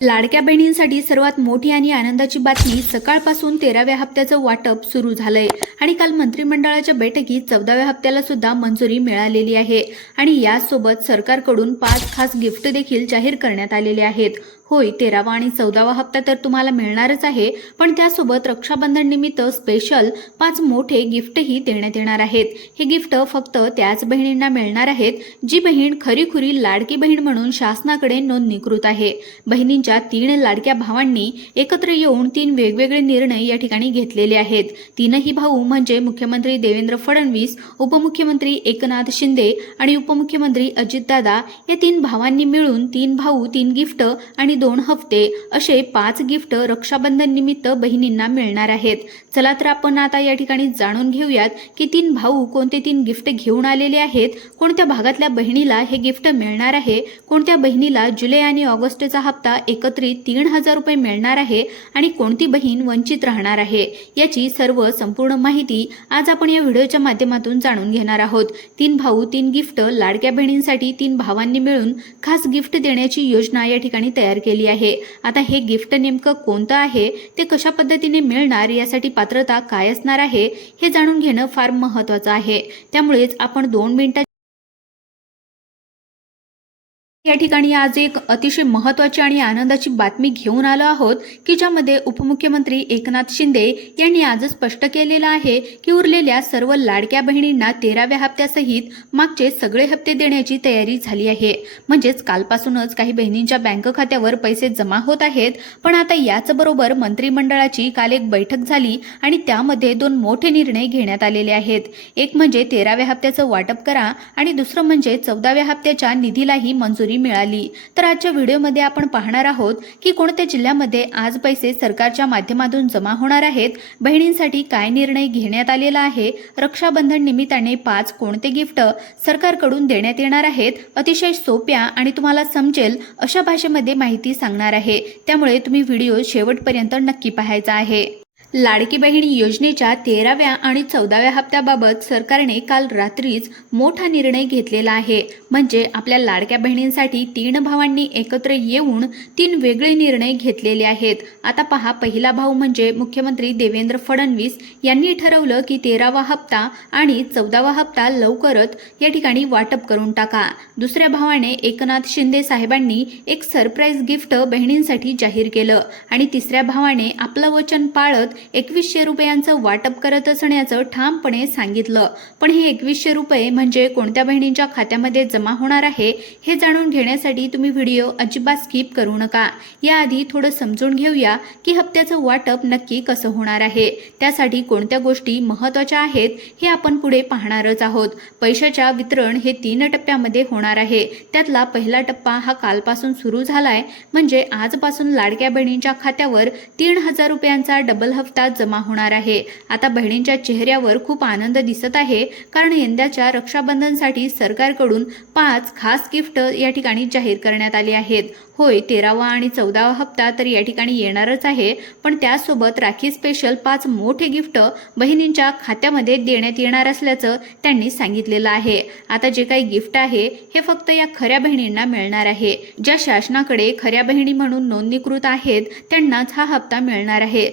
लाडक्या बहिणींसाठी सर्वात मोठी आणि आनंदाची बातमी, सकाळपासून 13व्या हप्त्याचं वाटप सुरू झालंय आणि काल मंत्रिमंडळाच्या बैठकीत 14व्या हप्त्याला सुद्धा मंजुरी मिळालेली आहे आणि यासोबत सरकारकडून 5 खास गिफ्ट देखील जाहीर करण्यात आलेले आहेत। होय, 13वा आणि 14वा हप्ता तर तुम्हाला मिळणारच आहे, पण त्यासोबत रक्षाबंधन निमित्त स्पेशल 5 मोठे गिफ्टही देण्यात येणार आहेत। हे गिफ्ट फक्त त्याच बहिणींना मिळणार आहेत जी बहीण खरीखुरी लाडकी बहीण म्हणून शासनाकडे नोंदणीकृत आहे। बहिणींच्या 3 लाडक्या भावांनी एकत्र येऊन 3 वेगवेगळे निर्णय या ठिकाणी घेतलेले आहेत। तीनही भाऊ म्हणजे मुख्यमंत्री देवेंद्र फडणवीस, उपमुख्यमंत्री एकनाथ शिंदे आणि उपमुख्यमंत्री अजितदादा या 3 भावांनी मिळून 3 भाऊ 3 गिफ्ट आणि 2 हफ्ते असे 5 गिफ्ट रक्षाबंधन निमित्त बहिणींना मिळणार आहेत। चला तर आपण आता या ठिकाणी जाणून घेऊयात की 3 भाऊ कोणते 3 गिफ्ट घेऊन आलेले आहेत, कोणत्या भागातल्या बहिणीला हे गिफ्ट मिळणार आहे, कोणत्या बहिणीला जुलै आणि ऑगस्टचा हप्ता एकत्रित 3000 रुपये मिळणार आहे आणि कोणती बहीण वंचित राहणार आहे, याची सर्व संपूर्ण माहिती आज आपण या व्हिडिओच्या माध्यमातून जाणून घेणार आहोत। 3 भाऊ 3 गिफ्ट, लाडक्या बहिणींसाठी 3 भावांनी मिळून खास गिफ्ट देण्याची योजना या ठिकाणी तयार केली आहे। आता हे गिफ्ट नेमकं कोणतं आहे, ते कशा पद्धतीने मिळणार, यासाठी पात्रता काय असणार आहे हे जाणून घेणं फार महत्त्वाचं आहे। त्यामुळेच आपण 2 मिनिटात या ठिकाणी आज एक अतिशय महत्त्वाची आणि आनंदाची बातमी घेऊन आलो आहोत की ज्यामध्ये उपमुख्यमंत्री एकनाथ शिंदे यांनी आज स्पष्ट केलेलं आहे की उरलेल्या सर्व लाडक्या बहिणींना 13व्या हप्त्यासहित मागचे सगळे हप्ते देण्याची तयारी झाली आहे। म्हणजेच कालपासूनच काही बहिणींच्या बँक खात्यावर पैसे जमा होत आहेत, पण आता याच बरोबर मंत्रिमंडळाची काल एक बैठक झाली आणि त्यामध्ये 2 मोठे निर्णय घेण्यात आलेले आहेत। एक म्हणजे 13व्या हप्त्याचं वाटप करा आणि दुसरं म्हणजे 14व्या हप्त्याच्या निधीलाही मंजुरी मिळाली। तर आजच्या व्हिडिओमध्ये आपण पाहणार आहोत की कोणत्या जिल्ह्यामध्ये आज पैसे सरकारच्या माध्यमातून जमा होणार आहेत, बहिणींसाठी काय निर्णय घेण्यात आलेला आहे, रक्षाबंधन निमित्ताने 5 कोणते गिफ्ट सरकारकडून देण्यात येणार आहेत, अतिशय सोप्या आणि तुम्हाला समजेल अशा भाषेमध्ये माहिती सांगणार आहे। त्यामुळे तुम्ही व्हिडिओ शेवटपर्यंत नक्की पाहायचा आहे। लाडकी बहीण योजनेच्या 13व्या आणि 14व्या हप्त्याबाबत सरकारने काल रात्रीच मोठा निर्णय घेतलेला आहे। म्हणजे आपल्या लाडक्या बहिणींसाठी 3 भावांनी एकत्र येऊन 3 वेगळे निर्णय घेतलेले आहेत। आता पहा, पहिला भाऊ म्हणजे मुख्यमंत्री देवेंद्र फडणवीस यांनी ठरवलं की 13वा हप्ता आणि 14वा हप्ता लवकरच या ठिकाणी वाटप करून टाका। दुसऱ्या भावाने एकनाथ शिंदे साहेबांनी एक सरप्राईज गिफ्ट बहिणींसाठी जाहीर केलं आणि तिसऱ्या भावाने आपलं वचन पाळत 2100 रुपयांचं वाटप करत असण्याचं ठामपणे सांगितलं। पण हे 2100 रुपये म्हणजे कोणत्या बहिणींच्या खात्यामध्ये जमा होणार आहे हे जाणून घेण्यासाठी तुम्ही व्हिडिओ अजिबात स्किप करू नका। याआधी थोडं समजून घेऊया की हप्त्याचं वाटप नक्की कसं होणार आहे, त्यासाठी कोणत्या गोष्टी महत्त्वाच्या आहेत हे आपण पुढे पाहणारच आहोत। पैशाच्या वितरण हे 3 टप्प्यामध्ये होणार आहे। त्यातला पहिला टप्पा हा कालपासून सुरू झालाय, म्हणजे आजपासून लाडक्या बहिणींच्या खात्यावर 3000 रुपयांचा डबल हप्ता जमा होणार आहे। आता बहिणींच्या चेहऱ्यावर खूप आनंद दिसत आहे, कारण यंदाच्या रक्षाबंधनसाठी सरकारकडून 5 खास गिफ्ट या ठिकाणी जाहीर करण्यात आले आहेत। होय, 13वा आणि 14वा हप्ता तर या ठिकाणी येणारच आहे, पण त्यासोबत राखी स्पेशल 5 मोठे गिफ्ट बहिणींच्या खात्यामध्ये देण्यात येणार असल्याचं त्यांनी सांगितलेलं आहे। आता जे काही गिफ्ट आहे हे फक्त या खऱ्या बहिणींना मिळणार आहे। ज्या शासनाकडे खऱ्या बहिणी म्हणून नोंदणीकृत आहेत त्यांनाच हा हप्ता मिळणार आहे।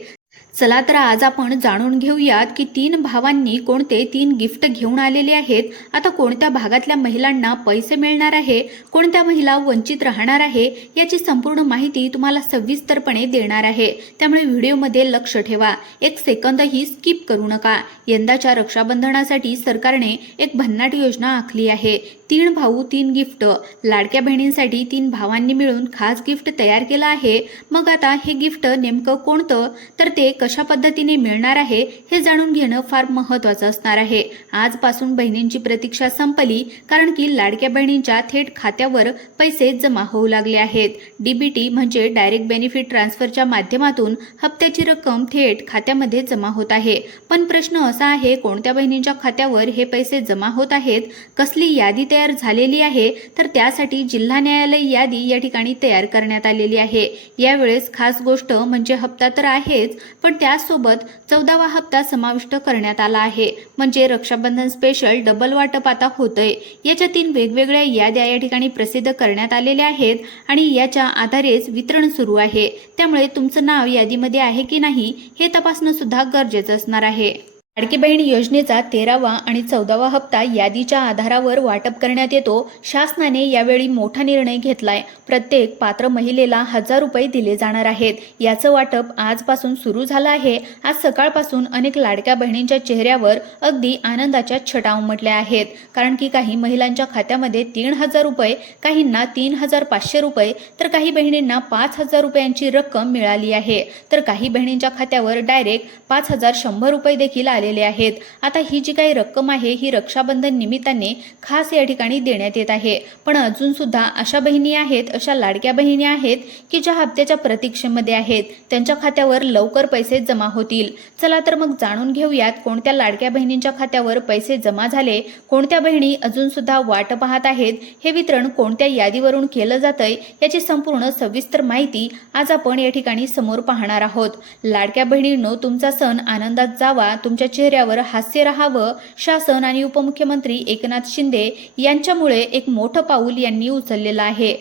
चला तर आज आपण जाणून घेऊयात की 3 भावांनी कोणते 3 गिफ्ट घेऊन आलेले आहेत। आता कोणत्या भागातल्या महिलांना पैसे मिळणार आहे, कोणत्या महिला वंचित राहणार आहे, याची संपूर्ण माहिती तुम्हाला सविस्तरपणे देणार आहे। त्यामुळे व्हिडिओमध्ये लक्ष ठेवा, एक सेकंदही स्किप करू नका। यंदाच्या रक्षाबंधनासाठी सरकारने एक भन्नाट योजना आखली आहे। 3 भाऊ 3 गिफ्ट, लाडक्या बहिणींसाठी 3 भावांनी मिळून खास गिफ्ट तयार केलं आहे। मग आता हे गिफ्ट नेमकं कोणतं, तर ते कशा पद्धतीने मिळणार आहे हे जाणून घेणं फार महत्त्वाचं असणार आहे। आजपासून बहिणींची प्रतीक्षा संपली, कारण की लाडक्या बहिणींच्या थेट खात्यावर पैसे जमा होऊ लागले आहेत। डीबीटी म्हणजे डायरेक्ट बेनिफिट ट्रान्सफरच्या माध्यमातून हप्त्याची रक्कम थेट खात्यामध्ये जमा होत आहे। पण प्रश्न असा आहे, कोणत्या बहिणींच्या खात्यावर हे पैसे जमा होत आहेत, कसली यादी तयार झालेली आहे, तर त्यासाठी जिल्हा न्यायालय यादी या ठिकाणी तयार करण्यात आलेली आहे। यावेळेस खास गोष्ट म्हणजे हप्ता तर आहेच, पण त्यासोबत 14वा हप्ता समाविष्ट करण्यात आला आहे. म्हणजे रक्षाबंधन स्पेशल डबल वाटप आता होतंय. याच्या 3 वेगवेगळ्या याद्या या ठिकाणी प्रसिद्ध करण्यात आलेल्या आहेत आणि याच्या आधारेच वितरण सुरू आहे. त्यामुळे तुमचं नाव यादीमध्ये आहे की नाही हे तपासणं सुद्धा गरजेचं असणार आहे. लाडकी बहीण योजनेचा 13वा आणि 14वा हप्ता यादीच्या आधारावर वाटप करण्यात येतो. शासनाने यावेळी मोठा निर्णय घेतलाय. प्रत्येक पात्र महिलेला 1000 रुपये दिले जाणार आहेत. याचं वाटप आजपासून सुरू झालं आहे. आज सकाळपासून अनेक लाडक्या बहिणींच्या चेहऱ्यावर अगदी आनंदाच्या छटा उमटल्या आहेत. कारण की काही महिलांच्या खात्यामध्ये 3000 रुपये, काहींना 3500 रुपये, तर काही बहिणींना 5000 रुपयांची रक्कम मिळाली आहे. तर काही बहिणींच्या खात्यावर डायरेक्ट 5100 रुपये देखील आले आहेत. आता ही जी काही रक्कम आहे ही रक्षाबंधन निमित्ताने खास या ठिकाणी देण्यात येत आहे. पण अजून सुद्धा अशा बहिणी आहेत, अशा लाडक्या बहिणी आहेत की ज्या हप्त्याच्या प्रतीक्षेमध्ये आहेत. त्यांच्या खात्यावर लवकर पैसे जमा होतील. चला तर मग जाणून घेऊयात कोणत्या लाडक्या बहिणींच्या खात्यावर पैसे जमा झाले, कोणत्या बहिणी अजून सुद्धा वाट पाहत आहेत, हे वितरण कोणत्या यादीवरून केलं जातंय याची संपूर्ण सविस्तर माहिती आज आपण या ठिकाणी समोर पाहणार आहोत. लाडक्या बहिणींनो, तुमचा सण आनंदात जावा, तुमच्या चेहऱ्यावर हास्य राहावं. शासन आणि उपमुख्यमंत्री एकनाथ शिंदे यांच्यामुळे एक मोठं पाऊल यांनी उचललेलं आहे.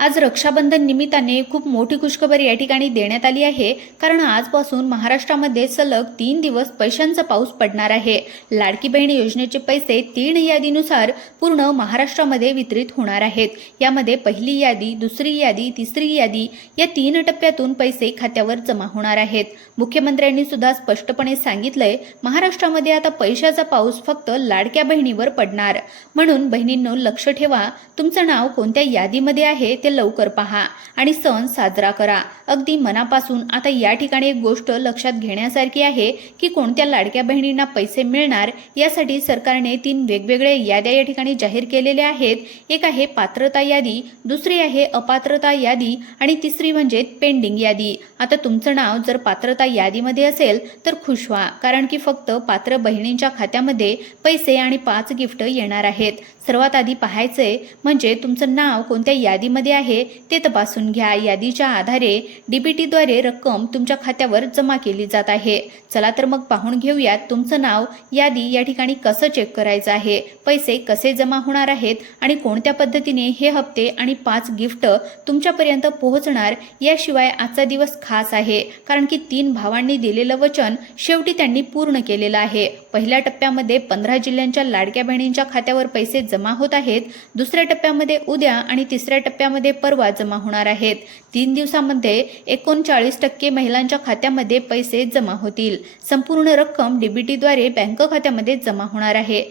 आज रक्षाबंधन निमित्ताने खूप मोठी खुशखबर या ठिकाणी देण्यात आली आहे. कारण आजपासून महाराष्ट्रामध्ये सलग 3 दिवस पैशांचा पाऊस पडणार आहे. लाडकी बहीण योजनेचे पैसे 3 यादीनुसार पूर्ण महाराष्ट्रामध्ये वितरित होणार आहेत. यामध्ये पहिली यादी, दुसरी यादी, तिसरी यादी या 3 टप्प्यातून पैसे खात्यावर जमा होणार आहेत. मुख्यमंत्र्यांनी सुद्धा स्पष्टपणे सांगितलंय, महाराष्ट्रामध्ये आता पैशाचा पाऊस फक्त लाडक्या बहिणीवर पडणार. म्हणून बहिणींनो, लक्ष ठेवा, तुमचं नाव कोणत्या यादीमध्ये आहे ते लवकर पहा आणि सण साजरा करा. अगदी मनापासून. आता या ठिकाणी एक गोष्ट लक्षात घेण्यासारखी आहे की कोणत्या लाडक्या बहिणींना पैसे मिळणार यासाठी सरकारने 3 वेगवेगळ्या याद्या या ठिकाणी जाहीर केलेल्या आहेत. एक आहे पात्रता यादी, दुसरी आहे अपात्रता यादी आणि तिसरी म्हणजे पेंडिंग यादी. आता तुमचं नाव जर पात्रता यादीमध्ये असेल तर खुश व्हा, कारण की फक्त पात्र बहिणींच्या खात्यामध्ये पैसे आणि 5 गिफ्ट येणार आहेत. सर्वात आधी पाहायचंय म्हणजे तुमचं नाव कोणत्या यादीमध्ये आहे ते तपासून घ्या. यादीच्या आधारे डीबीटीद्वारे रक्कम तुमच्या खात्यावर जमा केली जात आहे. चला तर मग पाहून घेऊयात तुमचं नाव यादी या ठिकाणी कसं चेक करायचं आहे, पैसे कसे जमा होणार आहेत आणि कोणत्या पद्धतीने हे हप्ते आणि 5 गिफ्ट तुमच्यापर्यंत पोहोचणार. याशिवाय आजचा दिवस खास आहे कारण की 3 भावांनी दिलेलं वचन शेवटी त्यांनी पूर्ण केलेलं आहे. पहिल्या टप्प्यामध्ये 15 जिल्ह्यांच्या लाडक्या बहिणींच्या खात्यावर पैसे जमा होत आहेत. दुसऱ्या टप्प्यामध्ये उद्या आणि तिसऱ्या टप्प्यामध्ये परवा जमा होणार आहेत. 3 दिवसांमध्ये 39% महिलांच्या खात्यामध्ये पैसे जमा होतील. संपूर्ण रक्कम डीबीटीद्वारे बँक खात्यामध्ये जमा होणार आहे.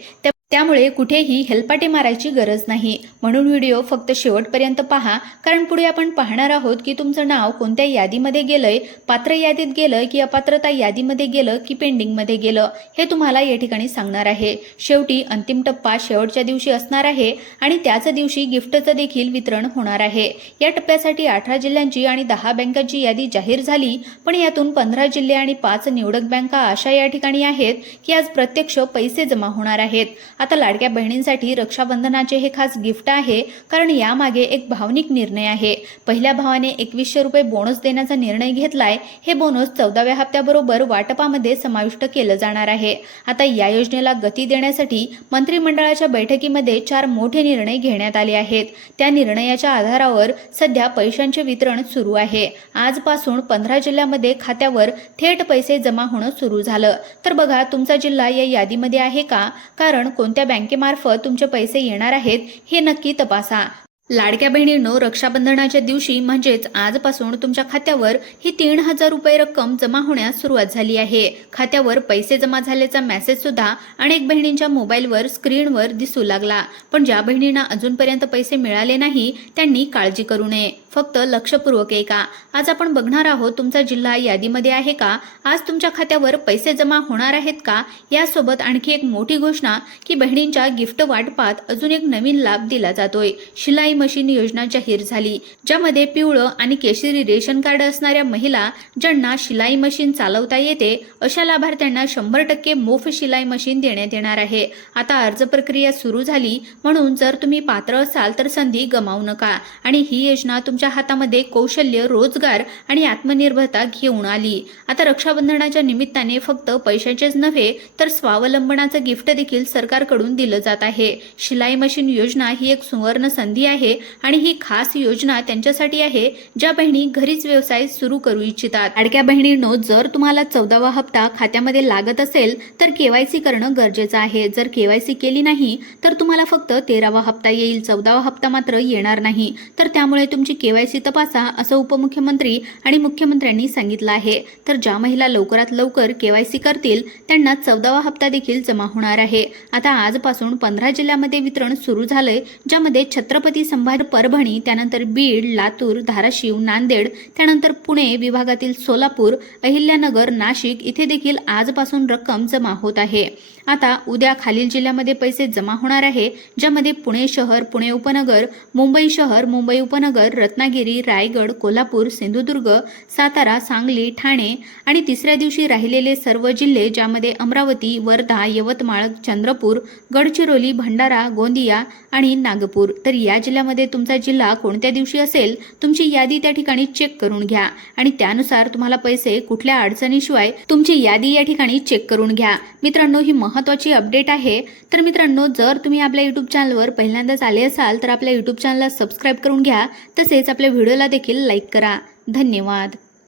त्यामुळे कुठेही हेलपाटे मारायची गरज नाही. म्हणून व्हिडिओ फक्त शेवटपर्यंत पहा, कारण पुढे आपण पाहणार आहोत की तुमचं नाव कोणत्या यादीमध्ये गेलंय, पात्र यादीत गेलं की अपात्रता यादीमध्ये गेलं की पेंडिंगमध्ये गेलं, हे तुम्हाला या ठिकाणी सांगणार आहे. शेवटी अंतिम टप्पा शेवटच्या दिवशी असणार आहे आणि त्याच दिवशी गिफ्टचं देखील वितरण होणार आहे. या टप्प्यासाठी 18 जिल्ह्यांची आणि 10 बँकांची यादी जाहीर झाली, पण यातून 15 जिल्हे आणि 5 निवडक बँका अशा या ठिकाणी आहेत की आज प्रत्यक्ष पैसे जमा होणार आहेत. आता लाडक्या बहिणींसाठी रक्षाबंधनाचे हे खास गिफ्ट आहे, कारण यामागे एक भावनिक निर्णय आहे. पहिल्या भावाने 2100 रुपये बोनस देण्याचा निर्णय घेतलाय. हे बोनस 14व्या हप्त्याबरोबर वाटपामध्ये समाविष्ट केलं जाणार आहे. आता या योजनेला गती देण्यासाठी मंत्रिमंडळाच्या बैठकीमध्ये 4 मोठे निर्णय घेण्यात आले आहेत. त्या निर्णयाच्या आधारावर सध्या पैशांचे वितरण सुरू आहे. आजपासून 15 जिल्ह्यामध्ये खात्यावर थेट पैसे जमा होणं सुरू झालं. तर बघा, तुमचा जिल्हा या यादीमध्ये आहे का? कारण कोणत्या बँकेमार्फत तुमचे पैसे येणार आहेत हे नक्की तपासा. लाडक्या बहिणींनो, रक्षाबंधनाच्या दिवशी म्हणजेच आजपासून तुमच्या खात्यावर ही 3000 रुपये रक्कम जमा होण्यास सुरुवात झाली आहे. खात्यावर पैसे जमा झाल्याचा मेसेज सुद्धा अनेक बहिणींच्या मोबाईलवर स्क्रीनवर दिसू लागला. पण ज्या बहिणींना अजूनपर्यंत पैसे मिळाले नाही त्यांनी काळजी करू नये. फक्त लक्षपूर्वक ऐका. आज आपण बघणार आहोत तुमचा जिल्हा यादीमध्ये आहे का, आज तुमच्या खात्यावर पैसे जमा होणार आहेत का. यासोबत आणखी एक मोठी घोषणा की बहिणींच्या गिफ्ट वाटपात अजून एक नवीन लाभ दिला जातोय. शिलाई मशीन योजना जाहीर झाली, ज्यामध्ये पिवळं आणि केशरी रेशन कार्ड असणाऱ्या महिला ज्यांना शिलाई मशीन चालवता येते अशा लाभार्थ्यांना 100% मोफत शिलाई मशीन देण्यात येणार आहे। आता अर्ज प्रक्रिया सुरू झाली, म्हणून जर तुम्ही पात्र असाल तर संधी गमावू नका आणि ही योजना तुमच्या हातामध्ये कौशल्य, रोजगार आणि आत्मनिर्भरता घेऊन आली। आता रक्षाबंधनाच्या निमित्ताने फक्त पैशाचेच नव्हे तर स्वावलंबनाचं गिफ्ट देखील सरकारकडून दिलं जात आहे। शिलाई मशीन योजना ही एक सुवर्ण संधी आहे आणि ही खास योजना त्यांच्यासाठी आहे ज्या बहिणी घरीच व्यवसाय सुरू करू इच्छितात। लाडक्या बहिणींनो, जर तुम्हाला 14वा हप्ता खात्यामध्ये लागत असेल तर केवायसी करणं गरजेचं आहे। जर केवायसी केली नाही तर तुम्हाला फक्त 13वा हप्ता येईल, 14वा हप्ता मात्र येणार नाही। तर त्यामुळे तुमची केवायसी तपासा असं उपमुख्यमंत्री आणि मुख्यमंत्र्यांनी सांगितलं आहे। तर ज्या महिला लवकरात लवकर केवायसी करतील त्यांना 14वा हप्ता देखील जमा होणार आहे। आता आजपासून 15 जिल्ह्यामध्ये वितरण सुरू झालंय, ज्यामध्ये छत्रपती संभाजी, परभणी, त्यानंतर बीड, लातूर, धाराशिव, नांदेड, त्यानंतर पुणे विभागातील सोलापूर, अहिल्यानगर, नाशिक इथे देखील आजपासून रक्कम जमा होत आहे। आता उद्या खालील जिल्ह्यामध्ये पैसे जमा होणार आहे, ज्यामध्ये पुणे शहर, पुणे उपनगर, मुंबई शहर, मुंबई उपनगर, रत्नागिरी, रायगड, कोल्हापूर, सिंधुदुर्ग, सातारा, सांगली, ठाणे आणि तिसऱ्या दिवशी राहिलेले सर्व जिल्हे, ज्यामध्ये अमरावती, वर्धा, यवतमाळ, चंद्रपूर, गडचिरोली, भंडारा, गोंदिया आणि नागपूर। तर या जिल्ह्यामध्ये तुमचा जिल्हा कोणत्या दिवशी असेल तुमची यादी त्या ठिकाणी चेक करून घ्या आणि त्यानुसार तुम्हाला पैसे कुठल्या अडचणीशिवाय तुमची यादी या ठिकाणी चेक करून घ्या। मित्रांनो, ही महत्त्वाची अपडेट आहे। तर मित्रांनो, जर तुम्ही आपल्या YouTube चॅनलवर पहिल्यांदाच आले असाल तर आपल्या YouTube चॅनलला सबस्क्राईब करून घ्या, तसेच आपल्या व्हिडिओला देखील लाईक करा। धन्यवाद।